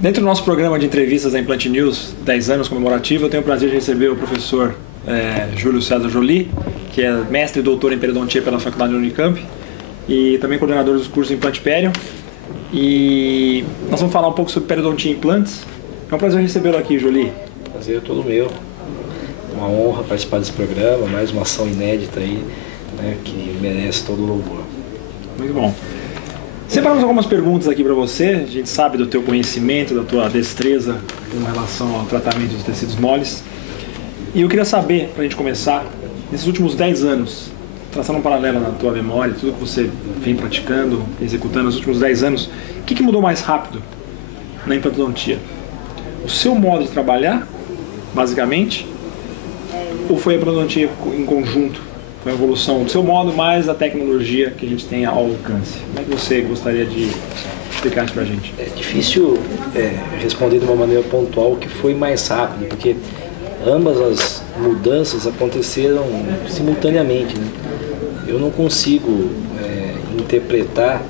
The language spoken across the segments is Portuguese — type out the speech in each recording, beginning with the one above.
Dentro do nosso programa de entrevistas da Implant News, 10 anos comemorativo, eu tenho o prazer de receber o professor Júlio César Joly, que é mestre e doutor em periodontia pela Faculdade da Unicamp e também coordenador dos cursos Implantipério. E nós vamos falar um pouco sobre periodontia e implantes. É um prazer recebê-lo aqui, Joly. Prazer é todo meu. Uma honra participar desse programa, mais uma ação inédita aí, né, que merece todo o louvor. Muito bom. Separamos algumas perguntas aqui para você. A gente sabe do teu conhecimento, da tua destreza com relação ao tratamento dos tecidos moles. E eu queria saber, para a gente começar, nesses últimos 10 anos, traçando um paralelo na tua memória, tudo que você vem praticando, executando nos últimos 10 anos, o que mudou mais rápido na implantodontia? O seu modo de trabalhar, basicamente, ou foi a implantodontia em conjunto? Foi a evolução do seu modo, mais a tecnologia que a gente tem ao alcance. Como é que você gostaria de explicar isso para a gente? É difícil responder de uma maneira pontual o que foi mais rápido, porque ambas as mudanças aconteceram simultaneamente, né? Eu não consigo interpretar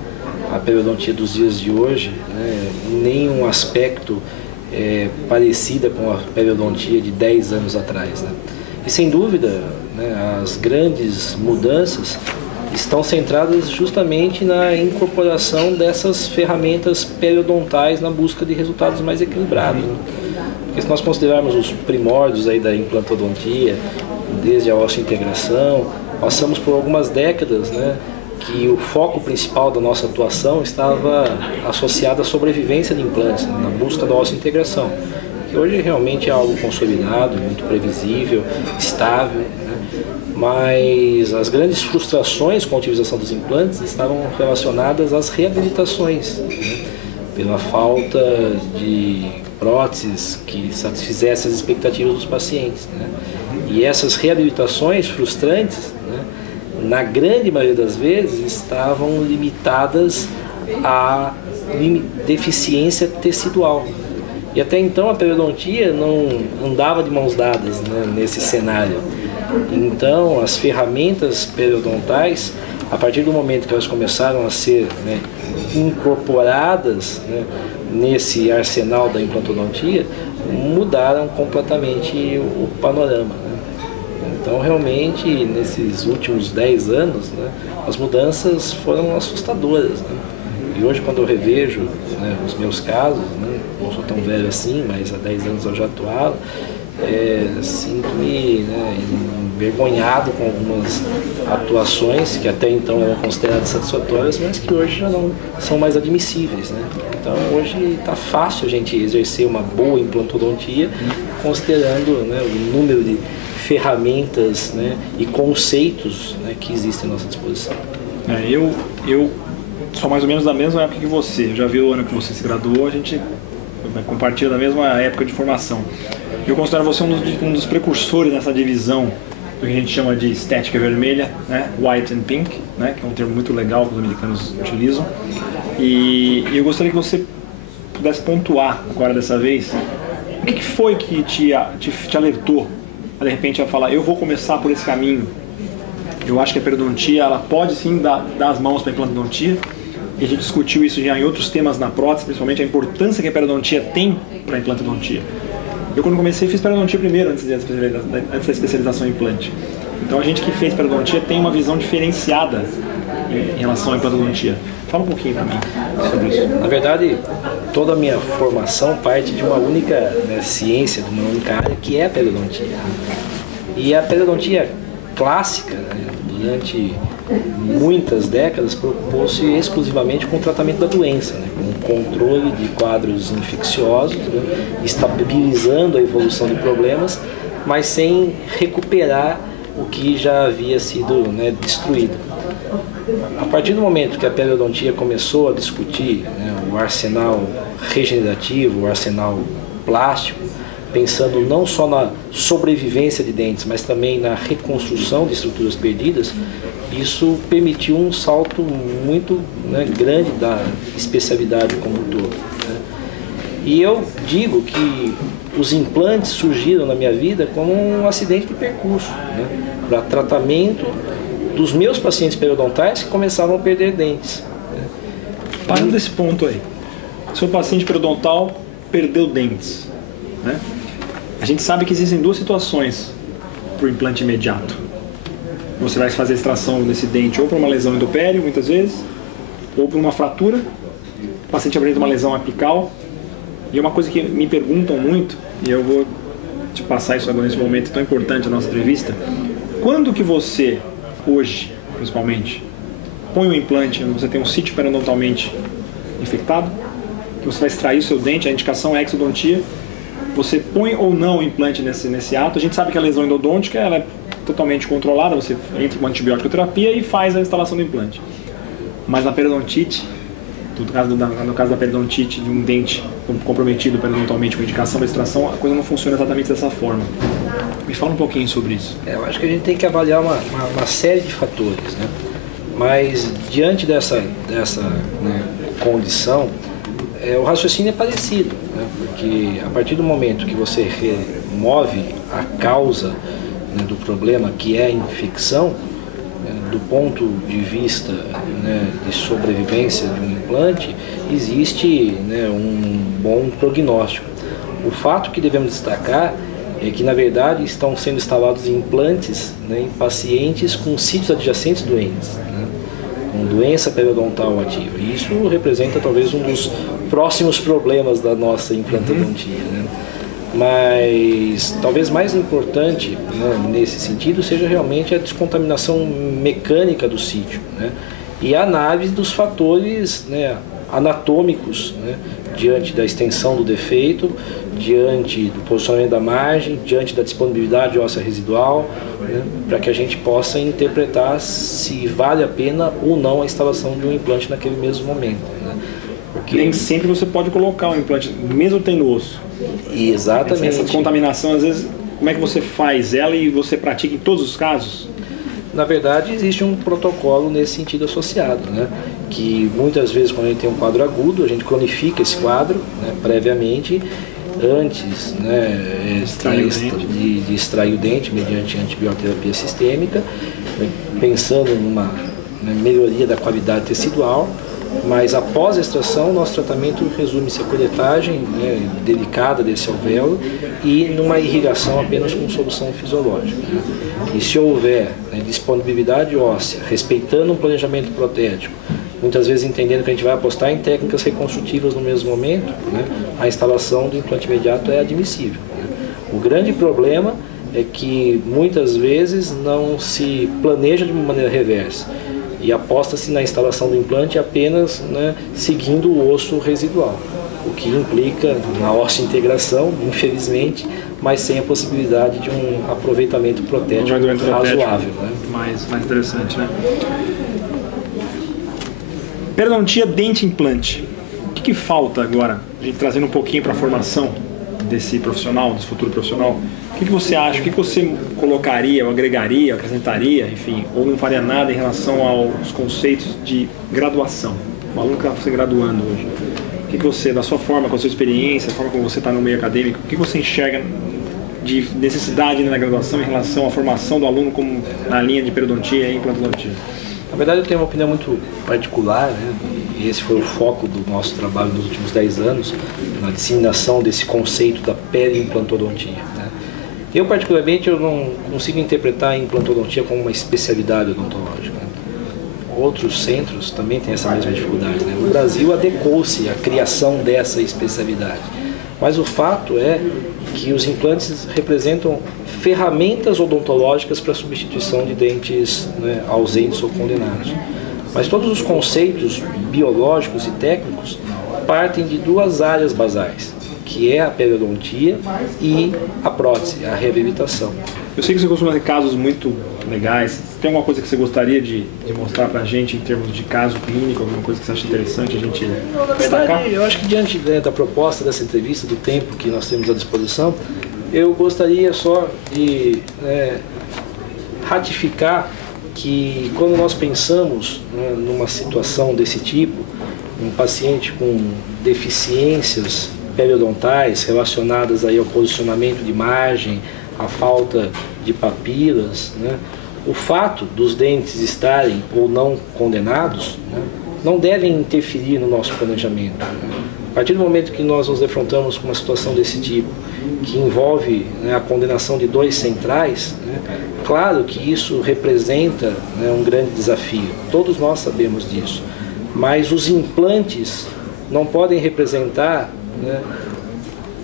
a periodontia dos dias de hoje, né, em nenhum aspecto parecida com a periodontia de 10 anos atrás, né? E sem dúvida, né, as grandes mudanças estão centradas justamente na incorporação dessas ferramentas periodontais na busca de resultados mais equilibrados, né? Porque se nós considerarmos os primórdios aí da implantodontia, desde a osteointegração, passamos por algumas décadas, né, que o foco principal da nossa atuação estava associado à sobrevivência de implantes, né, na busca da osteointegração, que hoje realmente é algo consolidado, muito previsível, estável, né? Mas as grandes frustrações com a utilização dos implantes estavam relacionadas às reabilitações, né? Pela falta de próteses que satisfizessem as expectativas dos pacientes, né? E essas reabilitações frustrantes, né, na grande maioria das vezes, estavam limitadas à deficiência tecidual. E até então a periodontia não andava de mãos dadas, né, nesse cenário. Então as ferramentas periodontais, a partir do momento que elas começaram a ser, né, incorporadas, né, nesse arsenal da implantodontia, mudaram completamente o panorama, né? Então realmente nesses últimos 10 anos, né, as mudanças foram assustadoras, né? E hoje quando eu revejo, né, os meus casos, né, não sou tão velho assim, mas há 10 anos eu já atuava, sinto-me, né, envergonhado com algumas atuações que até então eram consideradas satisfatórias, mas que hoje já não são mais admissíveis, né? Então hoje está fácil a gente exercer uma boa implantodontia, considerando, né, o número de ferramentas, né, e conceitos, né, que existem à nossa disposição. Eu sou mais ou menos da mesma época que você. Eu já vi o ano que você se graduou, a gente compartilha da mesma época de formação. Eu considero você um dos precursores nessa divisão do que a gente chama de estética vermelha, né? White and Pink, né? Que é um termo muito legal que os americanos utilizam. E eu gostaria que você pudesse pontuar agora dessa vez o que foi que te alertou a, de repente, a falar: eu vou começar por esse caminho. Eu acho que a periodontia ela pode sim dar as mãos para a implantodontia. E a gente discutiu isso já em outros temas na prótese, principalmente a importância que a periodontia tem para a implantodontia. Eu quando comecei fiz periodontia primeiro, antes da especialização em implante. Então a gente que fez periodontia tem uma visão diferenciada em relação à implantodontia. Fala um pouquinho para mim sobre isso. Na verdade, toda a minha formação parte de uma única, né, ciência, de uma única área, que é a periodontia. E a periodontia clássica, né, durante muitas décadas, preocupou-se exclusivamente com o tratamento da doença, né, com o controle de quadros infecciosos, né, estabilizando a evolução de problemas, mas sem recuperar o que já havia sido, né, destruído. A partir do momento que a periodontia começou a discutir, né, o arsenal regenerativo, o arsenal plástico, pensando não só na sobrevivência de dentes, mas também na reconstrução de estruturas perdidas, isso permitiu um salto muito, né, grande da especialidade como um todo, né? E eu digo que os implantes surgiram na minha vida como um acidente de percurso, né, para tratamento dos meus pacientes periodontais que começavam a perder dentes, né? Parando desse ponto aí, seu paciente periodontal perdeu dentes, né? A gente sabe que existem duas situações para o implante imediato. Você vai fazer a extração desse dente ou por uma lesão endopério, muitas vezes, ou por uma fratura. O paciente apresenta uma lesão apical. E é uma coisa que me perguntam muito, e eu vou te passar isso agora nesse momento tão importante da nossa entrevista. Quando que você, hoje, principalmente, põe um implante, você tem um sítio periodontalmente infectado, que você vai extrair o seu dente, a indicação é exodontia, você põe ou não o implante nesse ato. A gente sabe que a lesão endodôntica ela é totalmente controlada, você entra com antibiótico terapia e faz a instalação do implante. Mas na periodontite, no caso da periodontite de um dente comprometido periodontalmente com indicação da extração, a coisa não funciona exatamente dessa forma. Me fala um pouquinho sobre isso. Eu acho que a gente tem que avaliar uma série de fatores, né? Mas diante dessa né, condição, o raciocínio é parecido, né? Porque a partir do momento que você remove a causa, né, do problema, que é a infecção, do ponto de vista, né, de sobrevivência de um implante, existe, né, um bom prognóstico. O fato que devemos destacar é que, na verdade, estão sendo instalados implantes, né, em pacientes com sítios adjacentes doentes, né, com doença periodontal ativa. E isso representa talvez um dos próximos problemas da nossa implantodontia, né? Mas talvez mais importante, né, nesse sentido seja realmente a descontaminação mecânica do sítio, né, e a análise dos fatores, né, anatômicos, né, diante da extensão do defeito, diante do posicionamento da margem, diante da disponibilidade óssea residual, né, para que a gente possa interpretar se vale a pena ou não a instalação de um implante naquele mesmo momento, né. Porque nem sempre você pode colocar um implante, mesmo tendo osso. Exatamente. Essa descontaminação, às vezes, como é que você faz ela e você pratica em todos os casos? Na verdade, existe um protocolo nesse sentido associado, né? Que muitas vezes, quando a gente tem um quadro agudo, a gente cronifica esse quadro, né, previamente, antes, né, de extrair o dente mediante antibioterapia sistêmica, né, pensando numa, né, melhoria da qualidade tecidual. Mas após a extração, nosso tratamento resume-se a coletagem, né, delicada desse alvéolo e numa irrigação apenas com solução fisiológica, né? E se houver, né, disponibilidade óssea, respeitando um planejamento protético, muitas vezes entendendo que a gente vai apostar em técnicas reconstrutivas no mesmo momento, né, a instalação do implante imediato é admissível, né? O grande problema é que muitas vezes não se planeja de uma maneira reversa. E aposta-se na instalação do implante apenas, né, seguindo o osso residual, o que implica na integração, infelizmente, mas sem a possibilidade de um aproveitamento protético razoável, né? Mais interessante, né? Periodontia, dente implante. O que falta agora? A gente trazendo um pouquinho para a formação desse profissional, desse futuro profissional. O que você acha? O que você colocaria, ou agregaria, acrescentaria, enfim, ou não faria nada em relação aos conceitos de graduação? O aluno que está se graduando hoje. O que você, da sua forma, com a sua experiência, a forma como você está no meio acadêmico, o que você enxerga de necessidade na graduação em relação à formação do aluno como na linha de periodontia e implantodontia? Na verdade, eu tenho uma opinião muito particular, né? E esse foi o foco do nosso trabalho nos últimos 10 anos, na disseminação desse conceito da periimplantodontia, né? Eu, particularmente, eu não consigo interpretar a implantodontia como uma especialidade odontológica, né? Outros centros também têm essa mesma dificuldade, né? O Brasil adequou-se à criação dessa especialidade, mas o fato é que os implantes representam ferramentas odontológicas para a substituição de dentes, né, ausentes ou condenados. Mas todos os conceitos biológicos e técnicos partem de duas áreas basais, que é a periodontia e a prótese, a reabilitação. Eu sei que você costuma ter casos muito legais. Tem alguma coisa que você gostaria de mostrar para a gente em termos de caso clínico, alguma coisa que você acha interessante a gente destacar? Na verdade, eu acho que diante, né, da proposta dessa entrevista, do tempo que nós temos à disposição, eu gostaria só de ratificar que quando nós pensamos, né, numa situação desse tipo, um paciente com deficiências periodontais relacionadas aí ao posicionamento de margem, a falta de papilas, né? O fato dos dentes estarem ou não condenados, né, não devem interferir no nosso planejamento, né? A partir do momento que nós nos defrontamos com uma situação desse tipo, que envolve, né, a condenação de 2 centrais, né, claro que isso representa, né, um grande desafio, todos nós sabemos disso, mas os implantes não podem representar, né,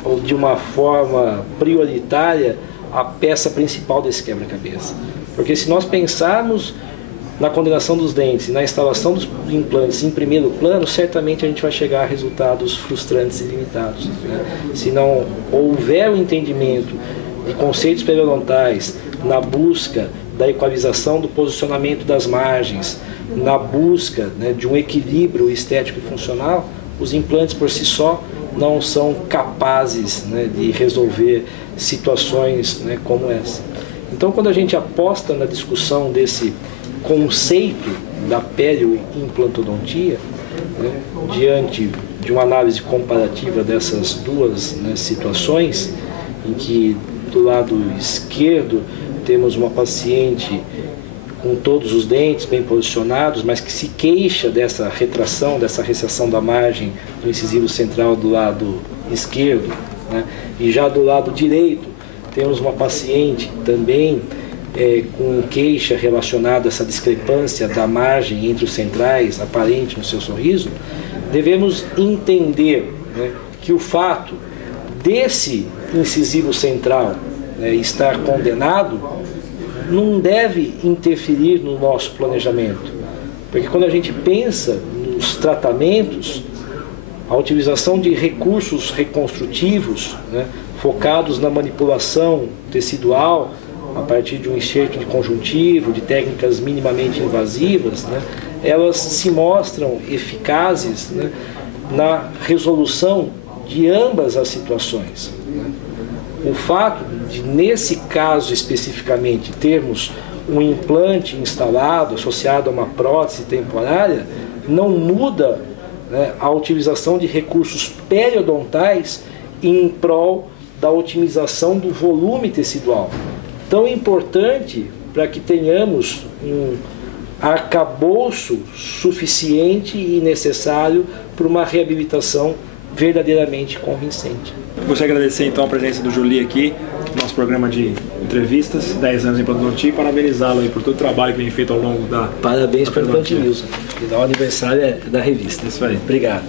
ou de uma forma prioritária, a peça principal desse quebra-cabeça. Porque se nós pensarmos na condenação dos dentes e na instalação dos implantes em primeiro plano, certamente a gente vai chegar a resultados frustrantes e limitados, né? Se não houver o entendimento de conceitos periodontais na busca da equalização do posicionamento das margens, na busca, né, de um equilíbrio estético e funcional, os implantes por si só não são capazes, né, de resolver situações, né, como essa. Então, quando a gente aposta na discussão desse conceito da perioimplantodontia, né, diante de uma análise comparativa dessas duas, né, situações, em que do lado esquerdo temos uma paciente com todos os dentes bem posicionados, mas que se queixa dessa retração, dessa recessão da margem do incisivo central do lado esquerdo, né? E já do lado direito temos uma paciente também com queixa relacionada a essa discrepância da margem entre os centrais aparente no seu sorriso. Devemos entender, né, que o fato desse incisivo central, né, estar condenado não deve interferir no nosso planejamento, porque quando a gente pensa nos tratamentos, a utilização de recursos reconstrutivos, né, focados na manipulação tecidual a partir de um enxerto de conjuntivo, de técnicas minimamente invasivas, né, elas se mostram eficazes, né, na resolução de ambas as situações, né. O fato de, nesse caso especificamente, termos um implante instalado associado a uma prótese temporária, não muda, né, a utilização de recursos periodontais em prol da otimização do volume tecidual, tão importante para que tenhamos um arcabouço suficiente e necessário para uma reabilitação verdadeiramente convincente. Gostaria de agradecer então a presença do Jolie aqui no nosso programa de entrevistas, 10 anos em implantodontia, e parabenizá-lo aí por todo o trabalho que vem feito ao longo da... Parabéns pelo Implant News, que dá o aniversário da revista. Isso aí. Obrigado.